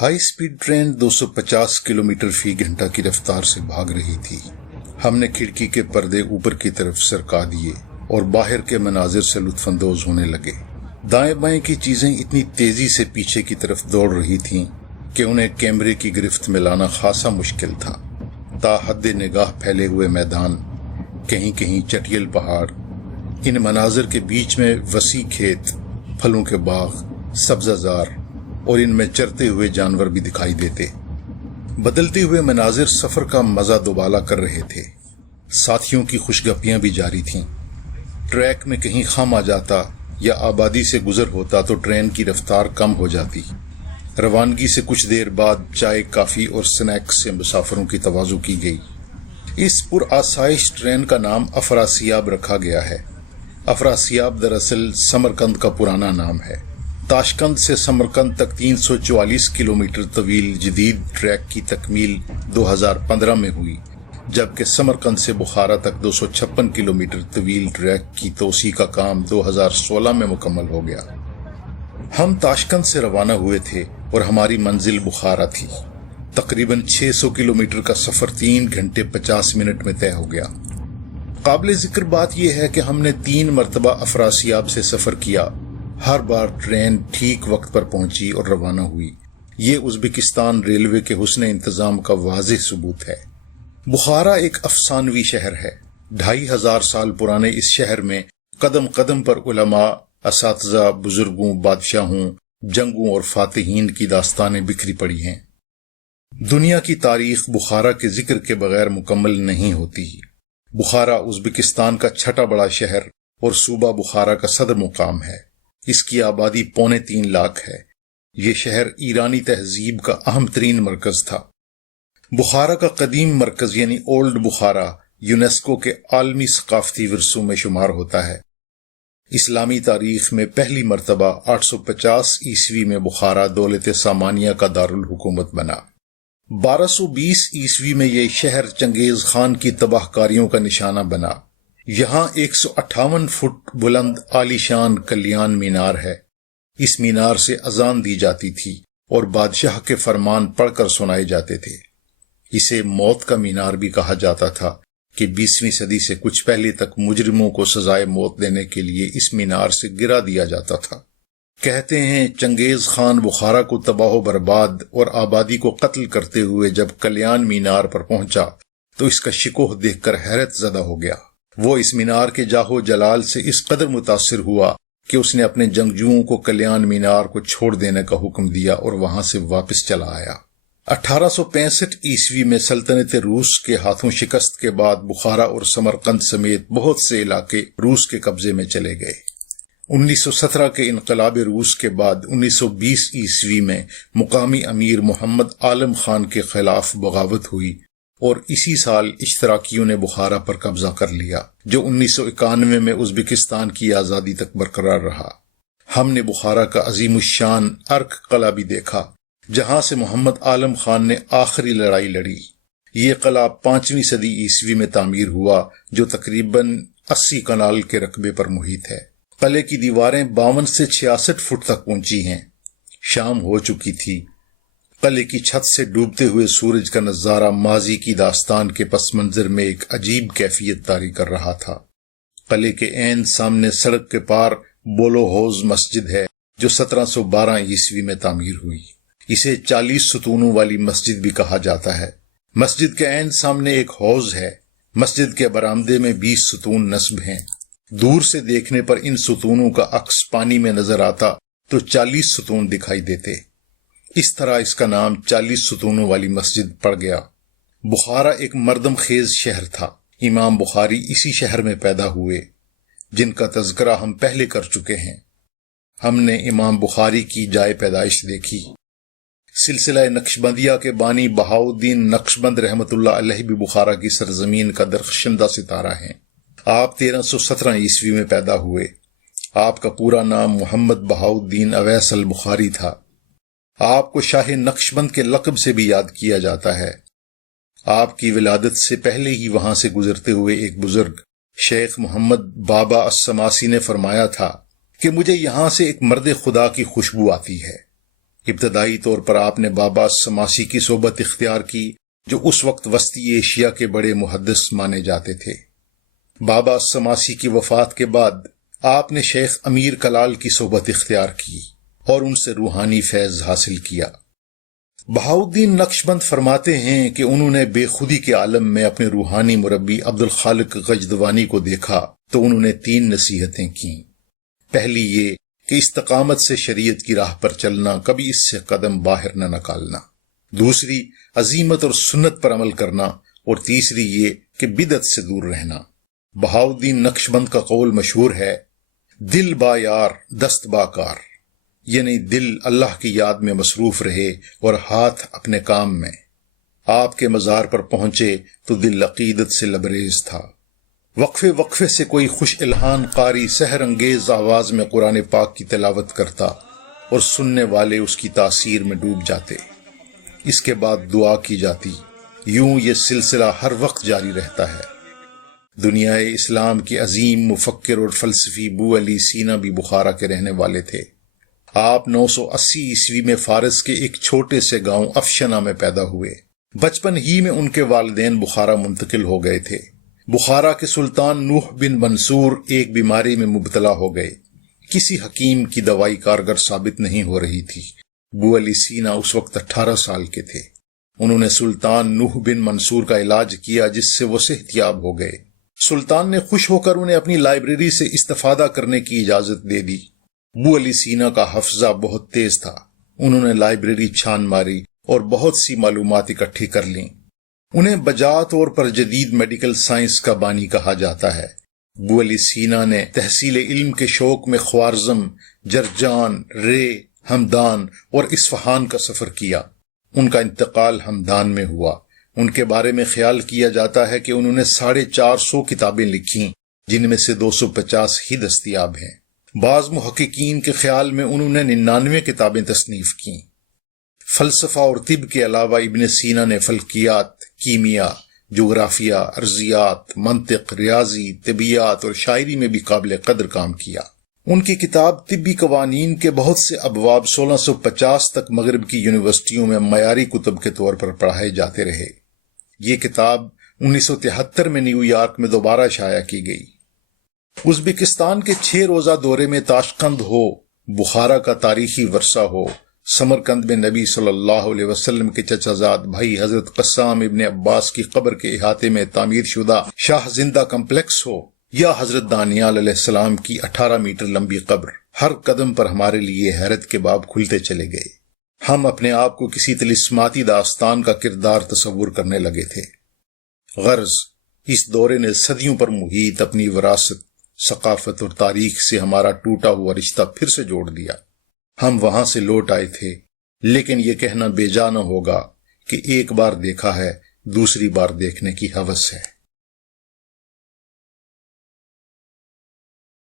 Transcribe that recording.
High speed train 250 kilometre فی گھنٹہ کی رفتار سے بھاگ رہی تھی۔ ہم نے کھڑکی کے پردے اوپر کی طرف سرکا دیے اور باہر کے مناظر سے لطف اندوز ہونے لگے۔ دائیں بائیں کی چیزیں اتنی تیزی سے پیچھے کی طرف دوڑ رہی تھیں کہ انہیں کیمرے کی گرفت میں لانا خاصا مشکل تھا۔ تا حد نگاہ پھیلے ہوئے میدان، کہیں کہیں چٹیل پہاڑ، ان مناظر کے بیچ میں وسیع کھیت، پھلوں کے باغ، سبزہ زار اور ان میں چرتے ہوئے جانور بھی دکھائی دیتے۔ بدلتے ہوئے مناظر سفر کا مزہ دوبالا کر رہے تھے۔ ساتھیوں کی خوشگپیاں بھی جاری تھیں۔ ٹریک میں کہیں خم آ جاتا یا آبادی سے گزر ہوتا تو ٹرین کی رفتار کم ہو جاتی۔ روانگی سے کچھ دیر بعد چائے، کافی اور سنیکس سے مسافروں کی تواضع کی گئی۔ اس پر آسائش ٹرین کا نام افراسیاب رکھا گیا ہے۔ افراسیاب دراصل سمرقند کا پرانا نام ہے۔ تاشقند سے سمرقند تک 344 کلومیٹر طویل جدید ٹریک کی تکمیل 2015 میں ہوئی، جبکہ سمرقند سے بخارا تک 256 کلومیٹر طویل ٹریک کی توسیع کا کام 2016 میں مکمل ہو گیا۔ ہم تاشقند سے روانہ ہوئے تھے اور ہماری منزل بخارا تھی۔ تقریباً 600 کلومیٹر کا سفر 3 گھنٹے 50 منٹ میں طے ہو گیا۔ قابل ذکر بات یہ ہے کہ ہم نے 3 مرتبہ افراسیاب سے سفر کیا۔ ہر بار ٹرین ٹھیک وقت پر پہنچی اور روانہ ہوئی۔ یہ ازبکستان ریلوے کے حسن انتظام کا واضح ثبوت ہے۔ بخارا ایک افسانوی شہر ہے۔ 2500 سال پرانے اس شہر میں قدم قدم پر علماء، اساتذہ، بزرگوں، بادشاہوں، جنگوں اور فاتحین کی داستانیں بکھری پڑی ہیں۔ دنیا کی تاریخ بخارا کے ذکر کے بغیر مکمل نہیں ہوتی۔ بخارا ازبکستان کا چھٹا بڑا شہر اور صوبہ بخارا کا صدر مقام ہے۔ اس کی آبادی 3.25 لاکھ ہے۔ یہ شہر ایرانی تہذیب کا اہم ترین مرکز تھا۔ بخارا کا قدیم مرکز یعنی اولڈ بخارا یونیسکو کے عالمی ثقافتی ورثوں میں شمار ہوتا ہے۔ اسلامی تاریخ میں پہلی مرتبہ 850 عیسوی میں بخارا دولت سامانیہ کا دارالحکومت بنا۔ 1220 عیسوی میں یہ شہر چنگیز خان کی تباہ کاریوں کا نشانہ بنا۔ یہاں 158 فٹ بلند عالیشان کلیان مینار ہے۔ اس مینار سے اذان دی جاتی تھی اور بادشاہ کے فرمان پڑھ کر سنائے جاتے تھے۔ اسے موت کا مینار بھی کہا جاتا تھا کہ 20ویں صدی سے کچھ پہلے تک مجرموں کو سزائے موت دینے کے لیے اس مینار سے گرا دیا جاتا تھا۔ کہتے ہیں چنگیز خان بخارا کو تباہ و برباد اور آبادی کو قتل کرتے ہوئے جب کلیان مینار پر پہنچا تو اس کا شکوہ دیکھ کر حیرت زدہ ہو گیا۔ وہ اس مینار کے جاہو جلال سے اس قدر متاثر ہوا کہ اس نے اپنے جنگجوؤں کو کلیان مینار کو چھوڑ دینے کا حکم دیا اور وہاں سے واپس چلا آیا۔ 1865 عیسوی میں سلطنت روس کے ہاتھوں شکست کے بعد بخارا اور سمرقند سمیت بہت سے علاقے روس کے قبضے میں چلے گئے۔ 1917 کے انقلاب روس کے بعد 1920 عیسوی میں مقامی امیر محمد عالم خان کے خلاف بغاوت ہوئی اور اسی سال اشتراکیوں نے بخارا پر قبضہ کر لیا، جو 1991 میں ازبکستان کی آزادی تک برقرار رہا۔ ہم نے بخارا کا عظیم الشان ارک قلعہ بھی دیکھا، جہاں سے محمد عالم خان نے آخری لڑائی لڑی۔ یہ قلعہ 5ویں صدی عیسوی میں تعمیر ہوا، جو تقریباً 80 کنال کے رقبے پر محیط ہے۔ قلعے کی دیواریں 52 سے 66 فٹ تک پہنچی ہیں۔ شام ہو چکی تھی۔ قلعے کی چھت سے ڈوبتے ہوئے سورج کا نظارہ ماضی کی داستان کے پس منظر میں ایک عجیب کیفیت طاری کر رہا تھا۔ قلعے کے عین سامنے سڑک کے پار بولو ہوز مسجد ہے، جو 1712 عیسوی میں تعمیر ہوئی۔ اسے 40 ستونوں والی مسجد بھی کہا جاتا ہے۔ مسجد کے عین سامنے ایک حوض ہے۔ مسجد کے برآمدے میں 20 ستون نصب ہیں۔ دور سے دیکھنے پر ان ستونوں کا عکس پانی میں نظر آتا تو 40 ستون دکھائی دیتے۔ اس طرح اس کا نام 40 ستونوں والی مسجد پڑ گیا۔ بخارا ایک مردم خیز شہر تھا۔ امام بخاری اسی شہر میں پیدا ہوئے، جن کا تذکرہ ہم پہلے کر چکے ہیں۔ ہم نے امام بخاری کی جائے پیدائش دیکھی۔ سلسلہ نقشبندیہ کے بانی بہاؤالدین نقشبند رحمۃ اللہ علیہ بھی بخارا کی سرزمین کا درخشندہ ستارہ ہیں۔ آپ 1317 عیسوی میں پیدا ہوئے۔ آپ کا پورا نام محمد بہاؤالدین اویس البخاری تھا۔ آپ کو شاہ نقشبند کے لقب سے بھی یاد کیا جاتا ہے۔ آپ کی ولادت سے پہلے ہی وہاں سے گزرتے ہوئے ایک بزرگ شیخ محمد بابا السماسی نے فرمایا تھا کہ مجھے یہاں سے ایک مرد خدا کی خوشبو آتی ہے۔ ابتدائی طور پر آپ نے بابا سماسی کی صحبت اختیار کی، جو اس وقت وسطی ایشیا کے بڑے محدث مانے جاتے تھے۔ بابا سماسی کی وفات کے بعد آپ نے شیخ امیر کلال کی صحبت اختیار کی اور ان سے روحانی فیض حاصل کیا۔ بہاؤالدین نقشبند فرماتے ہیں کہ انہوں نے بے خودی کے عالم میں اپنے روحانی مربی عبدالخالق غجدوانی کو دیکھا تو انہوں نے 3 نصیحتیں کیں۔ پہلی یہ کہ استقامت سے شریعت کی راہ پر چلنا، کبھی اس سے قدم باہر نہ نکالنا۔ دوسری، عزیمت اور سنت پر عمل کرنا، اور تیسری یہ کہ بدعت سے دور رہنا۔ بہاؤالدین نقشبند کا قول مشہور ہے، دل با یار دست با کار، یعنی دل اللہ کی یاد میں مصروف رہے اور ہاتھ اپنے کام میں۔ آپ کے مزار پر پہنچے تو دل عقیدت سے لبریز تھا۔ وقفے وقفے سے کوئی خوش الہان قاری سحر انگیز آواز میں قرآن پاک کی تلاوت کرتا اور سننے والے اس کی تاثیر میں ڈوب جاتے۔ اس کے بعد دعا کی جاتی۔ یوں یہ سلسلہ ہر وقت جاری رہتا ہے۔ دنیا اسلام کے عظیم مفکر اور فلسفی بو علی سینا بھی بخارا کے رہنے والے تھے۔ آپ 980 عیسوی میں فارس کے ایک چھوٹے سے گاؤں افشنا میں پیدا ہوئے۔ بچپن ہی میں ان کے والدین بخارا منتقل ہو گئے تھے۔ بخارا کے سلطان نوح بن منصور ایک بیماری میں مبتلا ہو گئے۔ کسی حکیم کی دوائی کارگر ثابت نہیں ہو رہی تھی۔ بو علی سینا اس وقت 18 سال کے تھے۔ انہوں نے سلطان نوح بن منصور کا علاج کیا، جس سے وہ صحت یاب ہو گئے۔ سلطان نے خوش ہو کر انہیں اپنی لائبریری سے استفادہ کرنے کی اجازت دے دی۔ بو علی سینا کا حفظہ بہت تیز تھا۔ انہوں نے لائبریری چھان ماری اور بہت سی معلومات اکٹھی کر لیں۔ انہیں بجا طور پر جدید میڈیکل سائنس کا بانی کہا جاتا ہے۔ بو علی سینا نے تحصیل علم کے شوق میں خوارزم، جرجان، رے، ہمدان اور اصفہان کا سفر کیا۔ ان کا انتقال ہمدان میں ہوا۔ ان کے بارے میں خیال کیا جاتا ہے کہ انہوں نے 450 کتابیں لکھیں، جن میں سے 250 ہی دستیاب ہیں۔ بعض محققین کے خیال میں انہوں نے 99 کتابیں تصنیف کیں۔ فلسفہ اور طب کے علاوہ ابن سینا نے فلکیات، کیمیا، جغرافیہ، ارضیات، منطق، ریاضی، طبیعیات اور شاعری میں بھی قابل قدر کام کیا۔ ان کی کتاب طبی قوانین کے بہت سے ابواب 1650 تک مغرب کی یونیورسٹیوں میں معیاری کتب کے طور پر پڑھائے جاتے رہے۔ یہ کتاب 1973 میں نیو یارک میں دوبارہ شائع کی گئی۔ ازبکستان کے 6 روزہ دورے میں تاشقند ہو، بخارا کا تاریخی ورثہ ہو، سمرقند میں نبی صلی اللہ علیہ وسلم کے چچا زاد بھائی حضرت قسام ابن عباس کی قبر کے احاطے میں تعمیر شدہ شاہ زندہ کمپلیکس ہو، یا حضرت دانیال علیہ السلام کی 18 میٹر لمبی قبر، ہر قدم پر ہمارے لیے حیرت کے باب کھلتے چلے گئے۔ ہم اپنے آپ کو کسی طلسماتی داستان کا کردار تصور کرنے لگے تھے۔ غرض، اس دورے نے صدیوں پر محیط اپنی وراثت، ثقافت اور تاریخ سے ہمارا ٹوٹا ہوا رشتہ پھر سے جوڑ دیا۔ ہم وہاں سے لوٹ آئے تھے، لیکن یہ کہنا بے جا نہ ہوگا کہ ایک بار دیکھا ہے، دوسری بار دیکھنے کی ہوس ہے۔